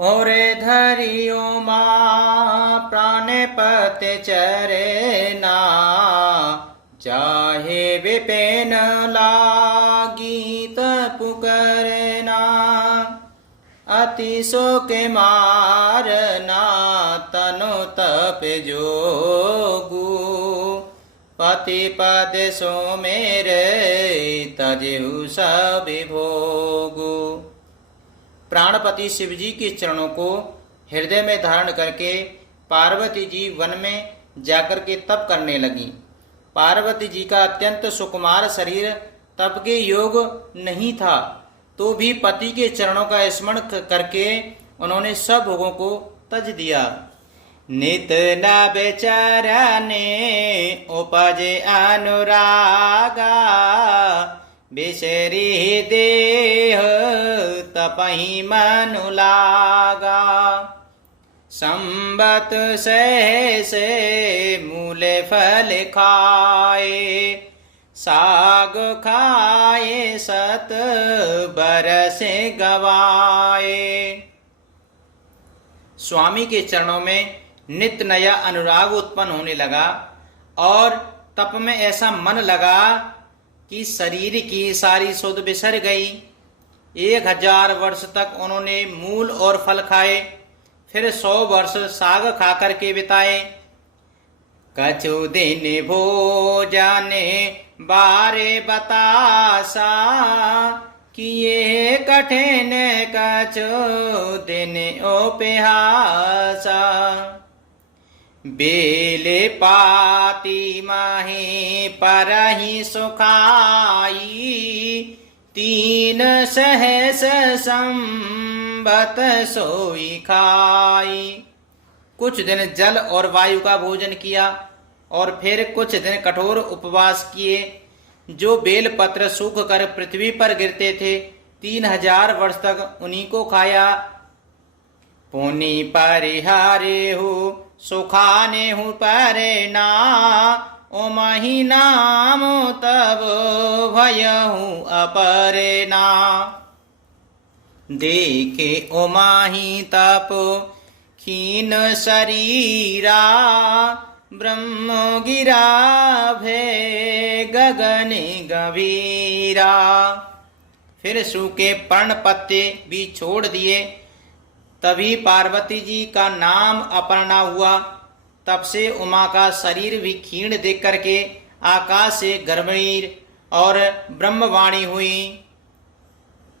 और धरियो माँ प्राणपत चरना, चाहे विपिन लागी तपु करना। अति शोक मारना तनु तप जोगु, पति पद सो मेरे तजेहु सब भोगु। प्राणपति शिव जी के चरणों को हृदय में धारण करके पार्वती जी वन में जाकर के तप करने लगी। पार्वती जी का अत्यंत सुकुमार शरीर तप के योग नहीं था, तो भी पति के चरणों का स्मरण करके उन्होंने सब भोगों को तज दिया। नित न बेचरने उपजे अनुरागा, बिसरी देह तपहि मनु लागा। संबत सहसे मूले फल खाए, साग खाए सत बरस गवाए। स्वामी के चरणों में नित्य नया अनुराग उत्पन्न होने लगा और तप में ऐसा मन लगा कि शरीर की सारी सुध बिसर गई। 1000 वर्ष तक उन्होंने मूल और फल खाए, फिर 100 वर्ष साग खा करके बिताए। कछु दिन भोजने बारे बतासा, किए कठिन कछु दिन उपहासा। बेले पाती माही परहि सुखाई, 3 सहस संबत सोई खाई। कुछ दिन जल और वायु का भोजन किया और फिर कुछ दिन कठोर उपवास किए। जो बेल पत्र सूख कर पृथ्वी पर गिरते थे, 3000 वर्ष तक उन्हीं को खाया। पुनि परिहारे हो सुखाने हूँ परेना, ओ मही नाम तब भयहूँ अपरेना। देखे ओ माही तप खीन शरीरा, ब्रह्म गिरा भे गगन गंभीरा। फिर सूखे पर्ण पत्ते भी छोड़ दिए। तभी पार्वती जी का नाम अपर्णा हुआ। तब से उमा का शरीर भी क्षीण देख करके आकाश से गंभीर और ब्रह्मवाणी हुई।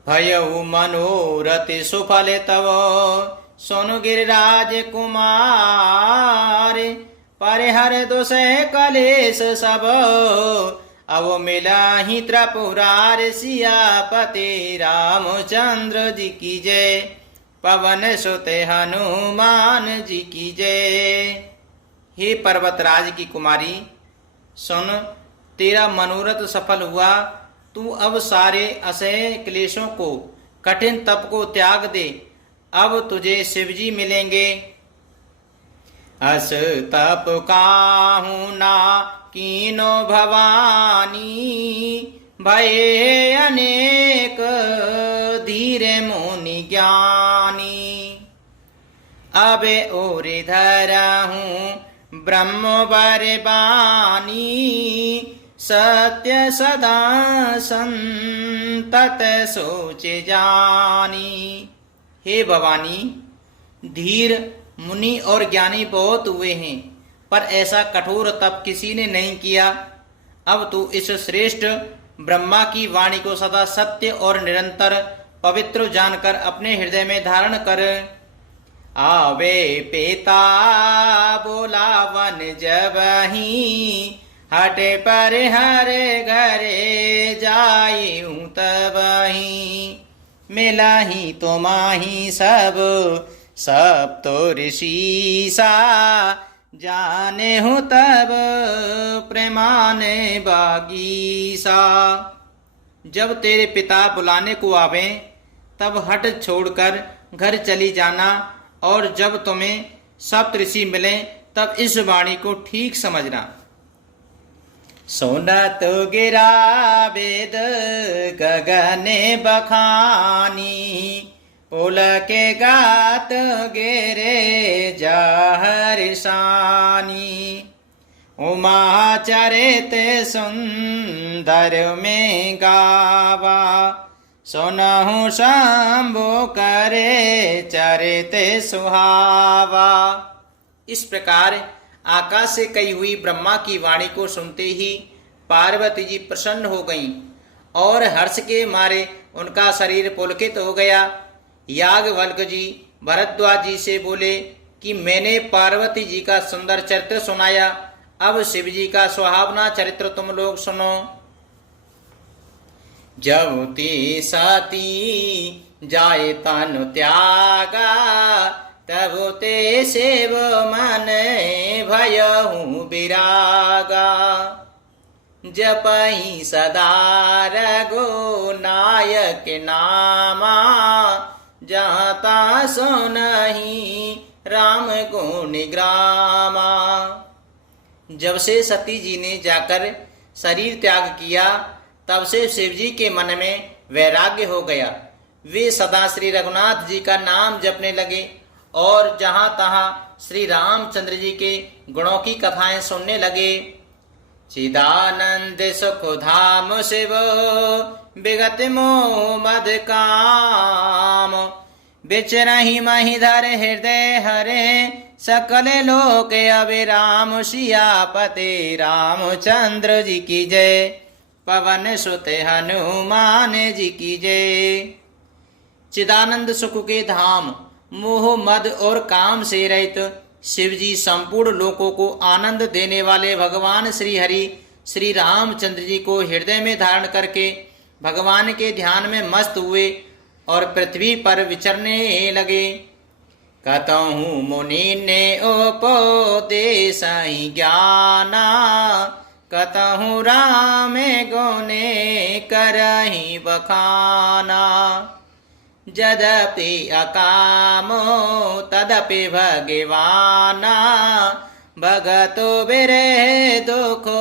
भयहु मनोरथ सुफल तव सोनु गिरिराज कुमार, परिहर दोष कलेश सब अब मिला ही त्रिपुरार। सियापति रामचंद्र जी की जय, पवन सुत हनुमान जी की जय। हे पर्वतराज की कुमारी, सुन, तेरा मनोरथ सफल हुआ। तू अब सारे असह्य क्लेशों को, कठिन तप को त्याग दे। अब तुझे शिवजी मिलेंगे। अस तप काहू ना कीनो भवानी, भये अनेक धीरे मुनि ज्ञानी। अबे ओरे धरहूँ ब्रह्म बरबानी, सत्य सदा संतत सोच जानी। हे भवानी, धीर मुनि और ज्ञानी बहुत हुए हैं, पर ऐसा कठोर तप किसी ने नहीं किया। अब तू इस श्रेष्ठ ब्रह्मा की वाणी को सदा सत्य और निरंतर पवित्र जानकर अपने हृदय में धारण कर। आवे पिता बोलावन जबहि, हटे पर हरे घरे जायूं तबहि। मिलाही तो माही सब तो ऋषि सा, जाने हूँ तब प्रेमाने बागीसा। जब तेरे पिता बुलाने को आवे तब हट छोड़कर घर चली जाना, और जब तुम्हें सप्त ऋषि मिले तब इस वाणी को ठीक समझना। सोना तो गिरा वेद गगने बखानी, पुलके गात गेरे जहरिसानी उमा चरित सुंदर में गावा सुनहु शंभु करे चरित सुहावा। इस प्रकार आकाश से कही हुई ब्रह्मा की वाणी को सुनते ही पार्वती जी प्रसन्न हो गईं और हर्ष के मारे उनका शरीर पुलकित हो गया। याज्ञवल्क्य जी भरद्वाज जी से बोले कि मैंने पार्वती जी का सुंदर चरित्र सुनाया, अब शिव जी का सुहावना चरित्र तुम लोग सुनो। जब ते सती जाए तनु त्यागा तब ते शिव मन भयहु विरागा। जपहि सदा रघुनायक नामा जाता सुनहि राम गुण ग्रामा। जब से सती जी ने जाकर शरीर त्याग किया तब से शिव जी के मन में वैराग्य हो गया। वे सदा श्री रघुनाथ जी का नाम जपने लगे और जहां तहां श्री रामचंद्र जी के गुणों की कथाएं सुनने लगे। चिदानंद सुख धाम शिव विगत मोह मद काम बिचरहि महिधर हृदय हरे सकल लोक अविराम। सियापते रामचंद्र जी की जय, पवन सुत हनुमान जी की जय। चिदानंद सुख के धाम मोह मद और काम से रहित शिव जी संपूर्ण लोकों को आनंद देने वाले भगवान श्री हरि श्री रामचंद्र जी को हृदय में धारण करके भगवान के ध्यान में मस्त हुए और पृथ्वी पर विचरने लगे। कतहु मुनि ने उपदेश ज्ञाना कतहु राम गुणे करहि बखाना। यद्यपि अकामो तदपि भगवाना भगतो विरह दुखो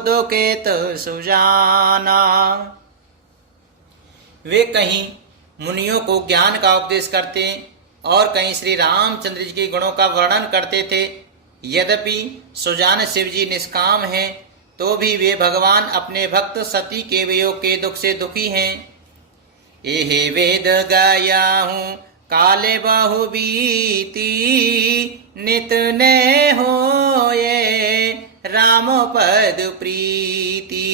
दुखित सुजाना। वे कहीं मुनियों को ज्ञान का उपदेश करते और कहीं श्री रामचंद्र जी के गुणों का वर्णन करते थे। यद्यपि सुजान शिव जी निष्काम हैं तो भी वे भगवान अपने भक्त सती के वियोग के दुख से दुखी हैं। एहे वेद गाया हूँ काले बहु बीती नित ने होए राम पद प्रीति।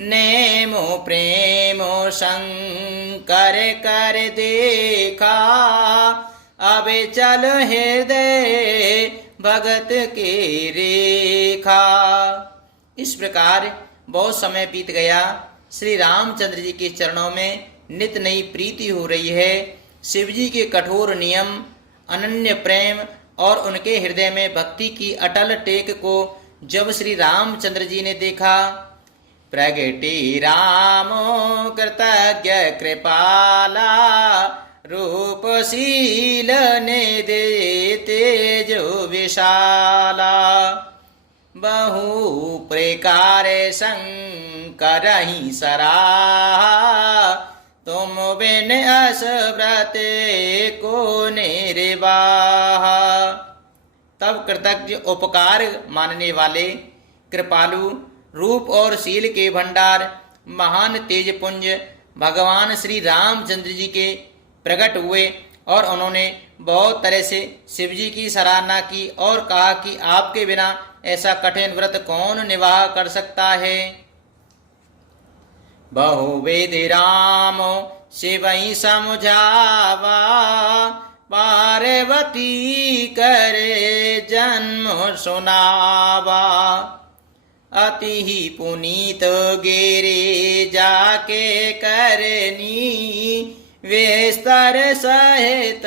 नेमो प्रेमो शंकर कर देखा अब चल हृदय भगत के रेखा। इस प्रकार बहुत समय बीत गया। श्री रामचंद्र जी के चरणों में नित नई प्रीति हो रही है। शिव जी के कठोर नियम, अनन्य प्रेम और उनके हृदय में भक्ति की अटल टेक को जब श्री रामचंद्र जी ने देखा, प्रगति रामो कृतज्ञ कृपाला रूपशील ने देते जो विशाला। बहु प्रकार शंकर ही सराहा तुम बिन अस व्रते को निर्वाहा। तब कृतज्ञ उपकार मानने वाले कृपालु रूप और शील के भंडार महान तेज पुंज भगवान श्री रामचंद्र जी के प्रकट हुए और उन्होंने बहुत तरह से शिव जी की सराहना की और कहा कि आपके बिना ऐसा कठिन व्रत कौन निवाह कर सकता है। बहुविध राम शिवई समझावा पार्वती करे जन्म सुनावा। अति ही पुनीत गिरे जाके करनी विस्तर सहित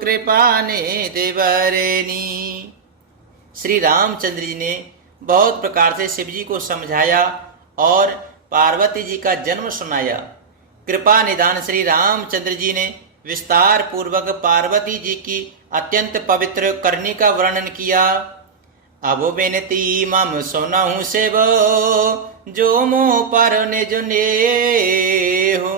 कृपा ने देवरनी। श्री रामचंद्र जी ने बहुत प्रकार से शिव जी को समझाया और पार्वती जी का जन्म सुनाया। कृपा निदान श्री रामचंद्र जी ने विस्तार पूर्वक पार्वती जी की अत्यंत पवित्र करनी का वर्णन किया। अब बेनती मम सुनहु शिव जो मोह पर निज नेहु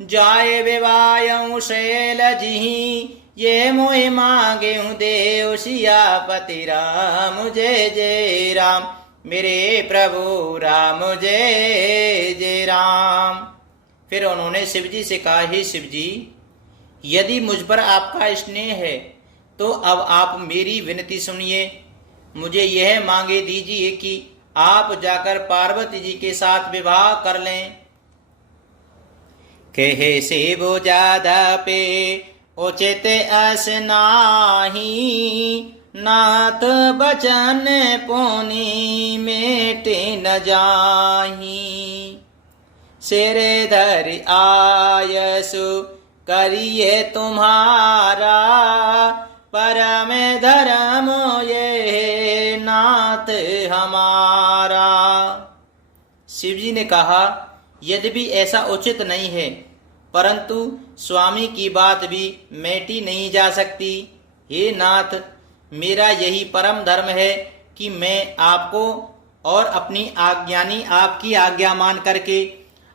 जाए विवायऊ शैल जिहि ये मोहि मांगे देव सियापति राम जय जय राम। मेरे प्रभु राम जय जय राम। फिर उन्होंने शिव जी से कहा, हे शिव जी, यदि मुझ पर आपका स्नेह है तो अब आप मेरी विनती सुनिए। मुझे यह मांगे दीजिए कि आप जाकर पार्वती जी के साथ विवाह कर लें। कहे शिव ज्यादा पे उचित अस नाही, नाथ बचन पुनि मेटे न जाही। सिर धर आयसु करिए तुम्हारा, परम धर्म ये नाथ हमारा। शिव जी ने कहा, यद्यपि ऐसा उचित नहीं है, परंतु स्वामी की बात भी मेटी नहीं जा सकती। हे नाथ, मेरा यही परम धर्म है कि मैं आपको और अपनी आज्ञानी आपकी आज्ञा मान करके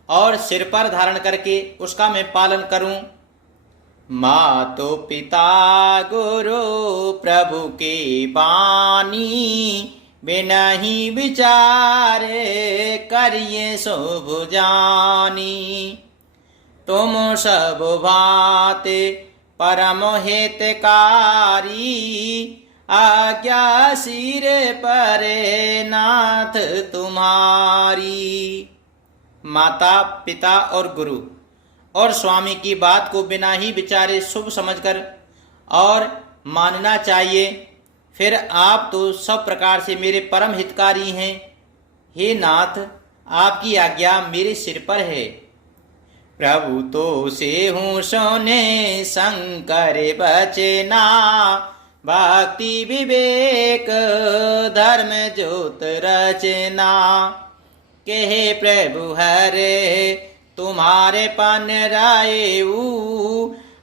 और सिर पर धारण करके उसका मैं पालन करूं। मातो पिता गुरु प्रभु के बानी, बिना ही विचारे करिए शुभ जानी। तुम सब भाते परम हितकारी, आज्ञा सिर परे नाथ तुम्हारी। माता पिता और गुरु और स्वामी की बात को बिना ही विचारे शुभ समझकर और मानना चाहिए। फिर आप तो सब प्रकार से मेरे परम हितकारी हैं। हे नाथ, आपकी आज्ञा मेरे सिर पर है। प्रभु तो से हूँ सोने शंकर बचना, भक्ति विवेक धर्म ज्योत रचना। कहे प्रभु हरे तुम्हारे पन रायऊ,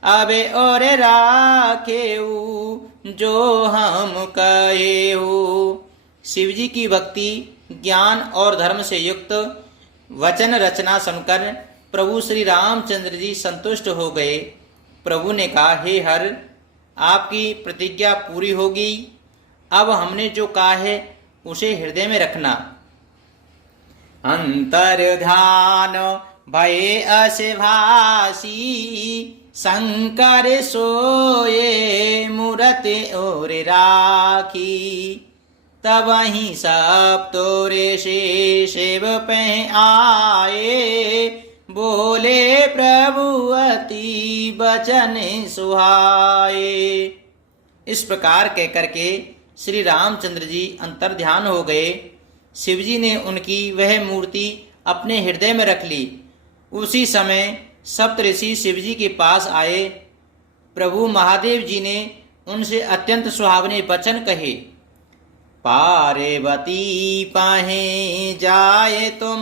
अबे और राखेऊ जो हम कहेऊ। शिव जी की भक्ति ज्ञान और धर्म से युक्त वचन रचना सुनकर प्रभु श्री रामचंद्र जी संतुष्ट हो गए। प्रभु ने कहा, हे हर, आपकी प्रतिज्ञा पूरी होगी। अब हमने जो कहा है उसे हृदय में रखना। अंतर ध्यान भय असिभासी, शंकर सोए मूरति और राखी। तब ही सब तोरे से शिव पे आए, बोले प्रभु अति बचन सुहाए। इस प्रकार कह करके श्री रामचंद्र जी अंतर ध्यान हो गए। शिव जी ने उनकी वह मूर्ति अपने हृदय में रख ली। उसी समय सप्तऋषि शिव जी के पास आए। प्रभु महादेव जी ने उनसे अत्यंत सुहावने वचन कहे। पार्वती पाहे जाए तुम,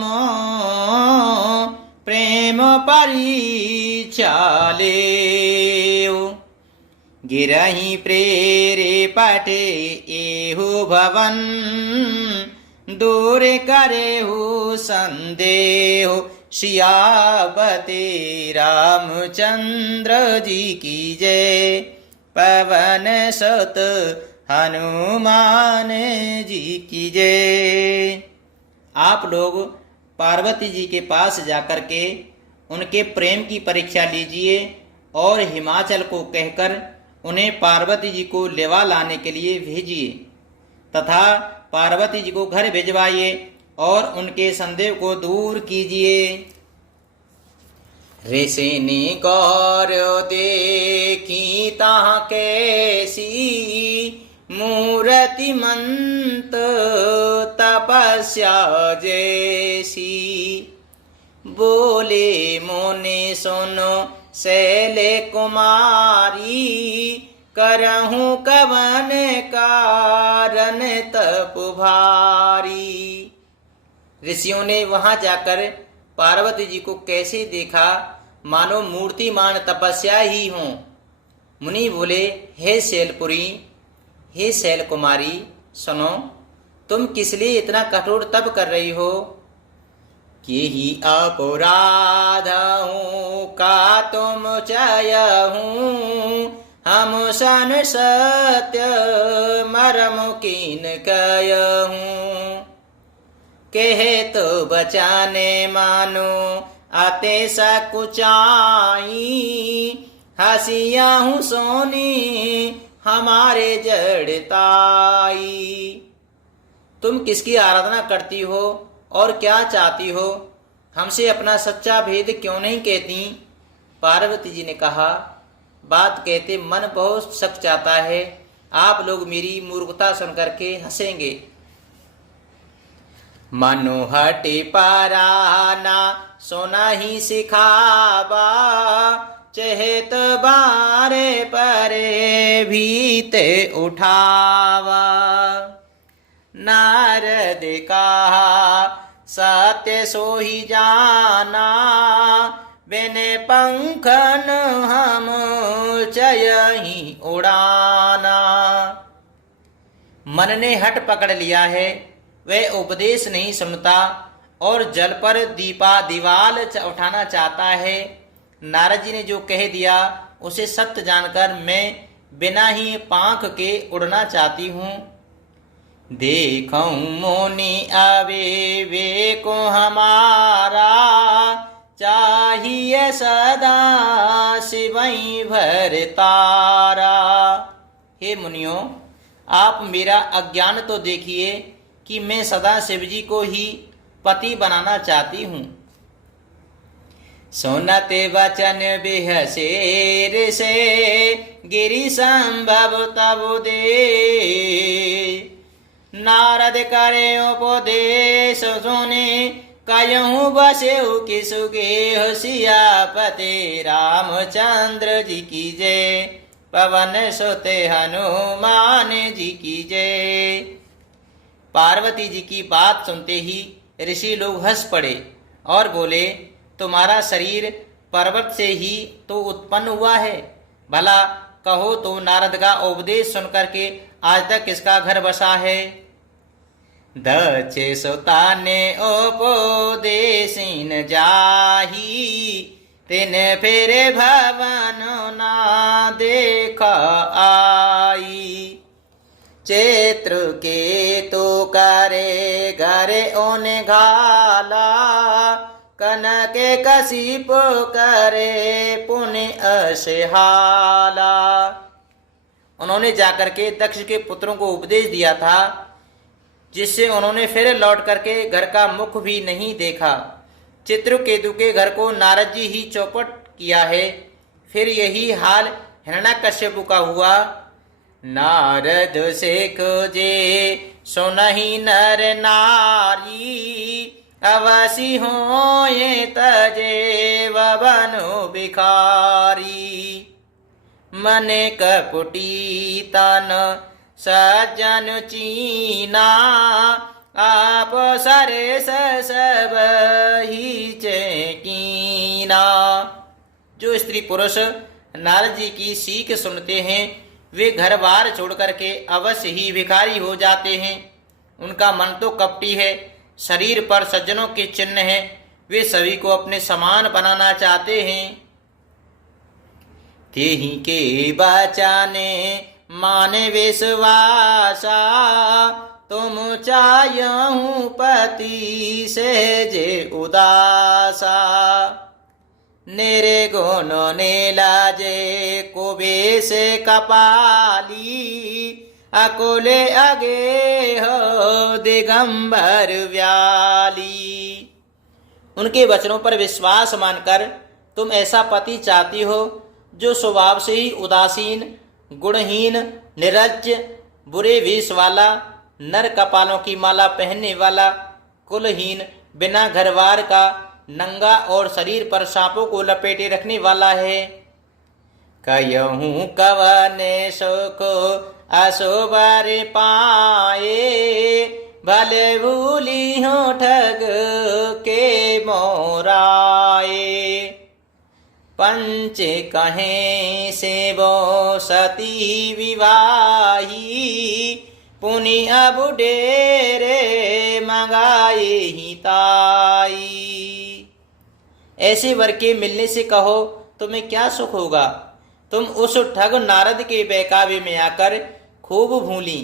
प्रेम परीक्षा लेओ। गिरहि प्रेरे पटे एहु भवन, दूर करेहु संदेह। सियापति रामचंद्र जी की जय, पवन सुत हनुमान जी की जय। आप लोग पार्वती जी के पास जाकर के उनके प्रेम की परीक्षा लीजिए और हिमाचल को कहकर उन्हें पार्वती जी को लेवा लाने के लिए भेजिए तथा पार्वती जी को घर भिजवाइए और उनके संदेह को दूर कीजिए। ऋषि ने गौर देखी ताह कैसी, मूर्ति मंत तपस्या जैसी। बोले मोने सुनो शैले कुमारी, करहूं कवन कारण तप भारी। ऋषियों ने वहां जाकर पार्वती जी को कैसे देखा, मानो मूर्तिमान तपस्या ही हो। मुनि बोले, हे शैलपुरी, हे शैल कुमारी, सुनो, तुम किस लिए इतना कठोर तप कर रही हो? केहि अपराध हूँ का तुम चयहूँ, हम सन सत्य मरम कीन कहूँ। कहे तो बचाने मानो आते सकुचाई, हसिया हूँ सोनी हमारे जड़ताई। तुम किसकी आराधना करती हो और क्या चाहती हो, हमसे अपना सच्चा भेद क्यों नहीं कहती? पार्वती जी ने कहा, बात कहते मन बहुत सक जाता है, आप लोग मेरी मूर्खता सुनकर के हंसेंगे। मनु हटे पराना सोना ही सिखावा, चहेत बारे परे भीते उठावा। नारद कहा सत्य सो ही जाना, बिने पंखन हम चयहि उड़ाना। मन ने हट पकड़ लिया है, वह उपदेश नहीं सुनता और जल पर दीवाल उठाना चाहता है। नारद जी ने जो कह दिया उसे सत्य जानकर मैं बिना ही पांख के उड़ना चाहती हूँ। देखूं मुनि अवे वे को हमारा, चाहिए सदा शिवई भर तारा। हे मुनियों, आप मेरा अज्ञान तो देखिए कि मैं सदा शिवजी को ही पति बनाना चाहती हूँ। सुनते वचन बिहसे से गिरि संभव तब दे, नारद करे उपदेश सुने कयहूँ बसेऊ किसुगे सियापति रामचंद्र जी की जय, पवन सुते हनुमान जी की जय। पार्वती जी की बात सुनते ही ऋषि लोग हंस पड़े और बोले, तुम्हारा शरीर पर्वत से ही तो उत्पन्न हुआ है, भला कहो तो नारद का उपदेश सुनकर के आज तक किसका घर बसा है? दक्षे सुता ने उपदेशीन जाही, तिन फिर भवन ना देख आई। चैत्र के तो करे घरे ओने घाला, कनके कशिप करे पुण्य अशहाला। उन्होंने जाकर के दक्ष के पुत्रों को उपदेश दिया था, जिससे उन्होंने फिर लौट करके घर का मुख भी नहीं देखा। चित्रकेतु के घर को नारद जी ही चौपट किया है। फिर यही हाल हिरण्याकश्यपु का हुआ। नारद से खोजे सुनहि नर नारी, अवसि होए तजे वबनु भिखारी। मने कपटी तन सज्जन चीना, आप सरेस सब ही चेकीना। जो स्त्री पुरुष नारद जी की सीख सुनते हैं वे घर बार छोड़ करके अवश्य ही भिखारी हो जाते हैं। उनका मन तो कपटी है, शरीर पर सज्जनों के चिन्ह हैं, वे सभी को अपने समान बनाना चाहते हैं। तेहि के बचाने माने विश्वासा, तुम चाहूं पति से जे उदासा। नेरे गुण ने लाजे कुबे से कपाली, अकोले अगे हो दिगंबर व्याली। उनके वचनों पर विश्वास मानकर तुम ऐसा पति चाहती हो जो स्वभाव से ही उदासीन, गुणहीन, निर्लज्ज, बुरे वेश वाला, नर कपालों की माला पहनने वाला, कुलहीन, बिना घरवार का, नंगा और शरीर पर सांपों को लपेटे रखने वाला है। कयहूं कवने सुख अशोभर पाए, भले भूली हो ठग के मोराए। पंच कहें से वो सती विवाही, पुनि अब डेरे मंगाए ही ताई। ऐसे वर के मिलने से कहो तुम्हें क्या सुख होगा। तुम उस ठग नारद के बहकावे में आकर खूब भूली।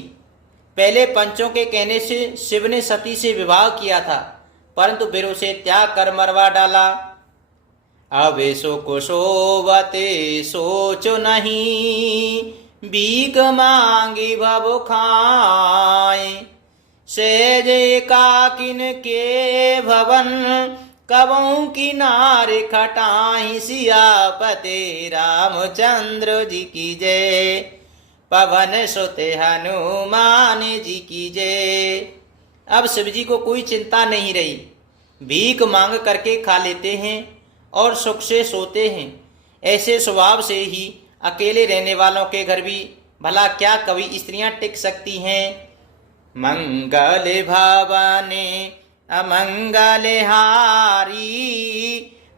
पहले पंचों के कहने से शिव ने सती से विवाह किया था, परंतु फिर उसे त्याग कर मरवा डाला। अब सो कुशोवते सोचो नहीं, भीख मांगी भव खाए। सहज एकाकिन के भवन, कबहू किनारे खटाई। सियापते रामचंद्र जी की जय, पवन सुत हनुमान जी की जय। अब शिव जी को कोई चिंता नहीं रही। भीख मांग करके खा लेते हैं और सुख से सोते हैं। ऐसे स्वभाव से ही अकेले रहने वालों के घर भी भला क्या कभी स्त्रियां टिक सकती हैं। मंगल भवने अमंगल हारी,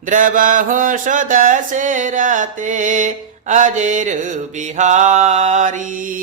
द्रवहु सुदशरथे अजर बिहारी।